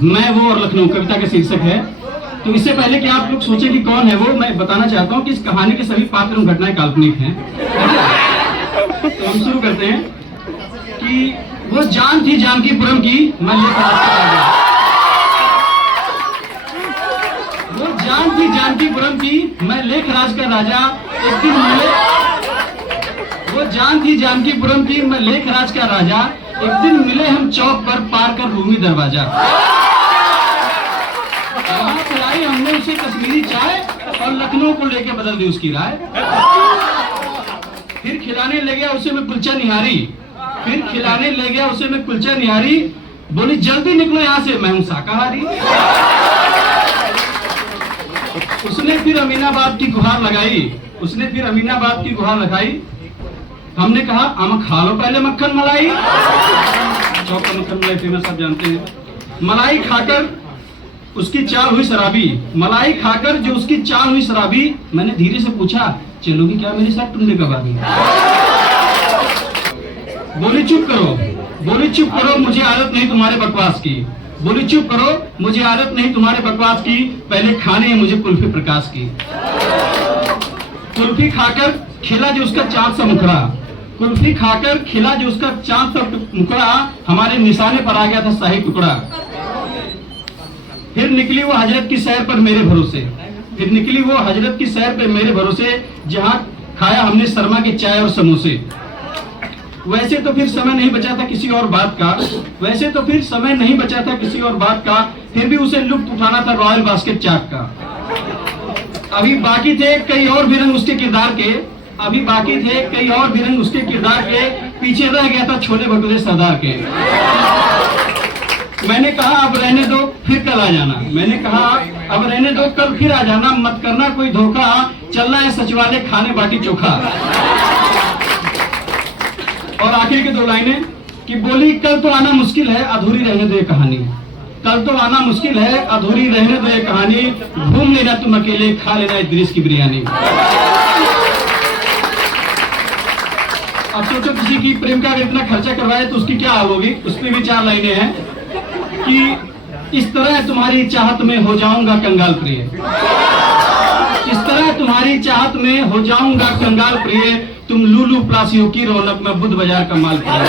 मैं वो और लखनऊ कविता का शीर्षक है। तो इससे पहले कि आप लोग सोचें कि कौन है वो, मैं बताना चाहता हूँ कि इस कहानी के सभी पात्र एवं घटनाएं काल्पनिक हैं। तो हम शुरू करते हैं कि वो जान थी जानकीपुरम की, मैं लेकर राज का राजा। वो जान थी जानकीपुरम की, मैं लेख राज का राजा। एक दिन मिले, वो जान थी जानकीपुरम की, मैं लेख राज का राजा। एक दिन मिले हम चौक पर पार कर रूमी दरवाजा। वहां से आई हमने उसे कश्मीरी चाय और लखनऊ को लेके बदल दी उसकी राय। फिर खिलाने ले गया उसे मैं कुलचा निहारी, फिर खिलाने ले गया उसे मैं कुलचा निहारी। बोली जल्दी निकलो यहाँ से, मैं हूँ शाकाहारी। उसने फिर अमीनाबाद की गुहार लगाई, उसने फिर अमीनाबाद की गुहार लगाई। हमने कहा आम खा लो पहले मक्खन मलाई। चौक का मक्खन मलाई फेमस आप जानते हैं। मलाई खाकर उसकी चाल हुई शराबी, मलाई खाकर जो उसकी चाल हुई शराबी। मैंने धीरे से पूछा चलोगी क्या मेरे साथ टुन्ने कबाबी। बोली चुप करो, बोली चुप करो, मुझे आदत नहीं तुम्हारे बकवास की। बोली चुप करो, मुझे आदत नहीं तुम्हारे बकवास की। पहले खाने हैं मुझे कुल्फी प्रकाश की। कुल्फी खाकर खिला जो उसका चांद सा मुखड़ा, कुल्फी खाकर खिला जो उसका चांद सा मुखड़ा। हमारे निशाने पर आ गया था शाही टुकड़ा। फिर निकली वो हजरत की सैर पर मेरे भरोसे, फिर निकली वो हजरत की सैर पर मेरे भरोसे। जहां खाया हमने शर्मा की चाय और समोसे। वैसे तो फिर समय नहीं बचा था किसी और बात का, वैसे तो फिर समय नहीं बचा था किसी और बात का। फिर भी उसे लुत्फ उठाना था रॉयल बास्केट चाट का। अभी बाकी थे कई और भी रंग उसके किरदार के, अभी बाकी थे कई और भी रंग उसके किरदार के। पीछे रह गया था छोले भटूरे सरदार के। मैंने कहा अब रहने दो फिर कल आ जाना, मैंने कहा अब रहने दो कल फिर आ जाना। मत करना कोई धोखा, चलना है सचिवालय खाने बाटी चोखा। और आखिर की दो लाइनें कि बोली कल तो आना मुश्किल है, अधूरी रहने दो ये कहानी। कल तो आना मुश्किल है, अधूरी रहने दो ये कहानी। घूम लेना तुम अकेले, खा लेना इद्रिस की बिरयानी। अब सोचो किसी की प्रेम का अगर इतना खर्चा करवाए तो उसकी क्या हाल होगी। उस पर भी 4 लाइनें हैं कि इस तरह तुम्हारी चाहत में हो जाऊंगा कंगाल प्रिय, इस तरह तुम्हारी चाहत में हो जाऊंगा कंगाल प्रिय। तुम लूलू प्लासियों की रौनक में बुद्ध बाजार का माल प्रिय।